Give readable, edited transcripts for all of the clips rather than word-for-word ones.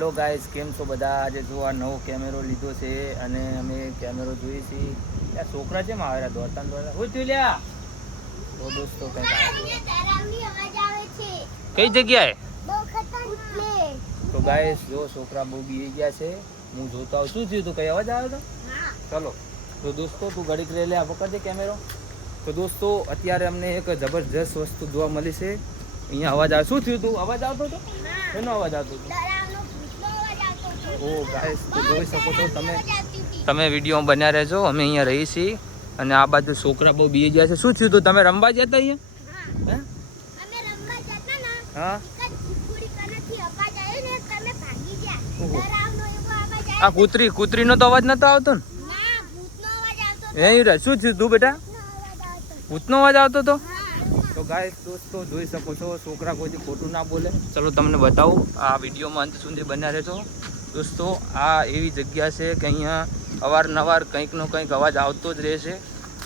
Hello guys, કેમ છો બધા? આજે જો આ નવો કેમેરો લીધો છે અને અમે કેમેરો જોઈએ છીએ. આ છોકરા કેમ આવેલા દોડતા દોડતા? હું થયું લ્યા? તો દોસ્તો કઈ જગ્યાએ? તો ગાઈઝ જો છોકરા બહુ બી ગયા છે. હું જોતો આવું. શું થયું તું? કઈ અવાજ આવ્યો હતો? ચલો તો દોસ્તો તું ઘડીક રે લે, આ પકડજે કેમેરો. તો દોસ્તો અત્યારે અમને એક જબરજસ્ત વસ્તુ જોવા મળી છે. અહીંયા અવાજ આવે. શું થયું તું? અવાજ આવતો હતો? એનો અવાજ આવતો હતો? ઓ ગાઈસ, તો જોઈ શકો છો તમે વિડીયો બન્યા રહેજો. અમે અહીંયા રહી છીએ અને આ બાજુ છોકરા બહુ બી ગયા છે. શું થયું તું? તમે રમવા જતા અહીંયા? હા. આ કૂતરીનો તો અવાજ નતો આવતો ને? શું થયું તું બેટા? ભૂતનો અવાજ આવતો હતો? તો ગાઈસ દોસ્તો જોઈ શકો છો, છોકરા કોઈ ખોટું ના બોલે. ચલો તમને બતાવું, આ વિડીયોમાં અંત સુધી બન્યા રહેજો દોસ્તો. આ એવી જગ્યા છે કે અહીંયા અવારનવાર કંઈકનો કંઈક અવાજ આવતો જ રહેશે.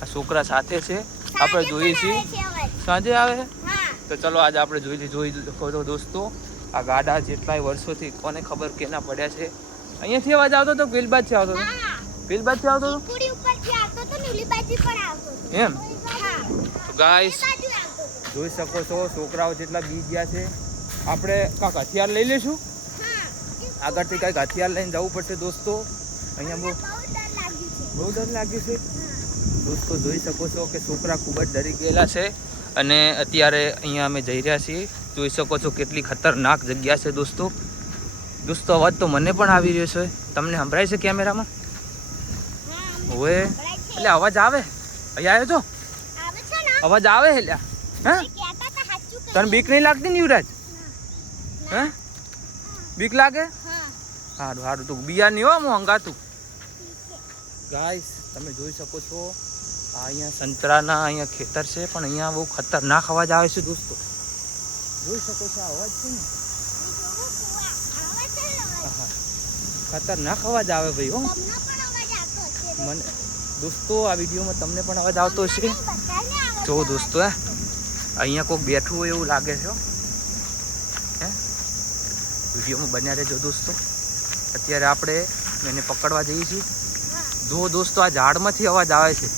આ છોકરા સાથે છે, આપણે જોઈએ છીએ. સાંજે આવે? તો ચલો આજે આપણે જોઈ શકો છો દોસ્તો. આ ગાડા જેટલાય વર્ષોથી કોને ખબર કેના પડ્યા છે. અહીંયાથી અવાજ આવતો હતો? પેલબાજથી આવતો હતો? પેલબાજથી આવતો હતો એમ? તો ગાઈસ જોઈ શકો છો, છોકરાઓ જેટલા બી ગયા છે. આપણે કાંઈક હથિયાર લઈ લઈશું. આગળથી કંઈક હથિયાર લઈને જવું પડશે દોસ્તો. અહીંયા બહુ ડર લાગ્યું છે દોસ્તો. જોઈ શકો છો કે છોકરા ખૂબ જ ડરી ગયેલા છે અને અત્યારે અહીંયા અમે જઈ રહ્યા છીએ. જોઈ શકો છો કેટલી ખતરનાક જગ્યા છે દોસ્તો. અવાજ તો મને પણ આવી રહ્યો છે. તમને સંભળાય છે કેમેરામાં? ઓએ એટલે અવાજ આવે? અહીંયા આવ્યો છો? અવાજ આવે એટલે હા? તને બીક નહીં લાગતી ને યુવરાજ? હે બીક લાગે? સારું સારું, તું બિયા નહીં હો, હું હંગાતું. ગાઈસ તમે જોઈ શકો છો, અહીંયા સંતરાના અહીંયા ખેતર છે પણ અહીંયા બહુ ખતરનાક અવાજ આવે છે દોસ્તો. જોઈ શકો છો અવાજ છે ને? ખતરનાક અવાજ આવે ભાઈ હો મને દોસ્તો. આ વિડીયોમાં તમને પણ અવાજ આવતો હશે. જો દોસ્તો અહીંયા કોઈક બેઠું હોય એવું લાગે છે હે. વિડીયોમાં બન્યા રહેજો દોસ્તો. અત્યારે આપણે એને પકડવા જઈએ છીએ. જો દોસ્તો આ ઝાડમાંથી અવાજ આવે છે.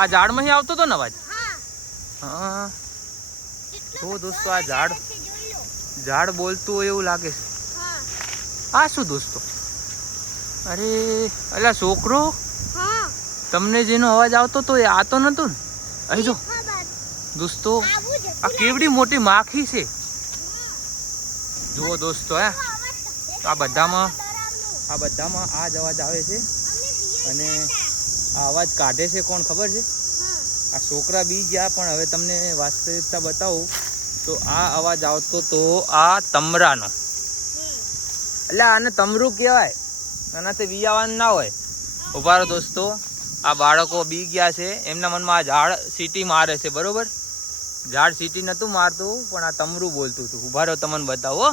આ ઝાડમાંથી આવતો હતો ને અવાજ? હા. જો દોસ્તો આ ઝાડ બોલતું હોય એવું લાગે છે. આ શું દોસ્તો? અરે અલા છોકરો, તમને જેનો અવાજ આવતો હતો એ આતો નતો ને? અહીં જો દોસ્તો, આ કેવડી મોટી માખી છે. જુઓ દોસ્તો, આ બધામાં આ જ અવાજ આવે છે અને આ અવાજ કાઢે છે કોણ ખબર છે? આ છોકરા બી ગયા. પણ હવે તમને વાસ્તવિકતા બતાવું તો આ અવાજ આવતો તો આ તમરાનો. એટલે આને તમરું કહેવાય. આનાથી બીયાવાનું ના હોય. ઉભા રહો દોસ્તો, આ બાળકો બી ગયા છે. એમના મનમાં આ ઝાડ સીટી મારે છે, બરોબર? ઝાડ સીટી નહોતું મારતું પણ આ તમરું બોલતું હતું. ઉભા રહો, તમને બતાવો.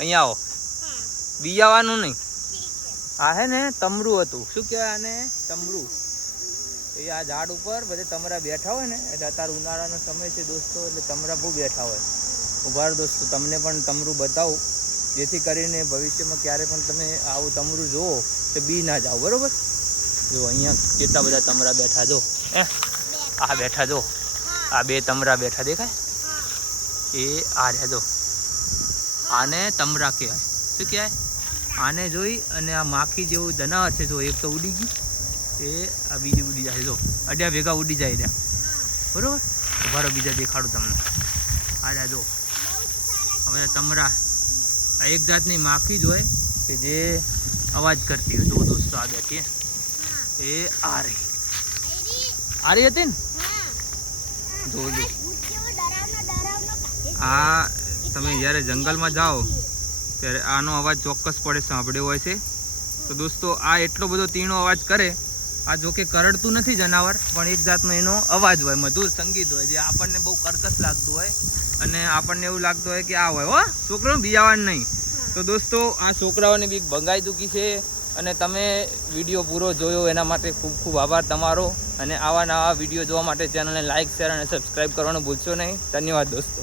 અહીંયા આવો. બીયાવાનું નહીં. આ હે ને તમરું હતું. શું કહેવાય આને? તમરું. એ આ ઝાડ ઉપર બધે તમરા બેઠા હોય ને, એટલે અત્યારે ઉનાળાનો સમય છે દોસ્તો, એટલે તમરા બહુ બેઠા હોય. ઉભા રહો દોસ્તો, તમને પણ તમરું બતાવું જેથી કરીને ભવિષ્યમાં ક્યારે પણ તમે આવું તમરું જુઓ તો બી ના જાઓ, બરોબર? જો અહીંયા કેટલા બધા તમરા બેઠા. જો આ બેઠા, જો આ બે તમરા બેઠા દેખાય? એ આ રહ્યા. જો આને તમરા કહેવાય. શું કહેવાય? આને જોઈ અને આ માખી જેવું જનાવર છે. જો એક તો ઉડી ગઈ, એ આ બીજી ઉડી જાય. જો અડ્યા ભેગા ઉડી જાય રહ્યા, બરોબર? ઉભારો બીજા દેખાડું તમને. આ રહ્યા જો હવે તમરા. આ એક જાતની માખી જ હોય કે જે અવાજ કરતી હોય. જો દોસ્તો આ બેઠી એ આ રહી હતી ને? જો આ તમે જ્યારે જંગલમાં જાઓ ત્યારે આનો અવાજ ચોક્કસપણે સાંભળ્યો હોય છે. તો દોસ્તો આ એટલો બધો તીણો અવાજ કરે. આ જોકે કરડતું નથી જનાવર, પણ એક જાતનો એનો અવાજ હોય, મધુર સંગીત હોય, જે આપણને બહુ કર્કશ લાગતું હોય અને આપણને એવું લાગતું હોય કે આ હોય હો છોકરો, બિયાવાનું નહીં. તો દોસ્તો આ છોકરાઓને બી ભંગાઈ ચૂકી છે અને તમે વિડીયો પૂરો જોયો એના માટે ખૂબ ખૂબ આભાર તમારો. અને આવા નવા વિડીયો જોવા માટે ચેનલને લાઇક, શેર અને સબસ્ક્રાઈબ કરવાનું ભૂલશો નહીં. ધન્યવાદ દોસ્તો.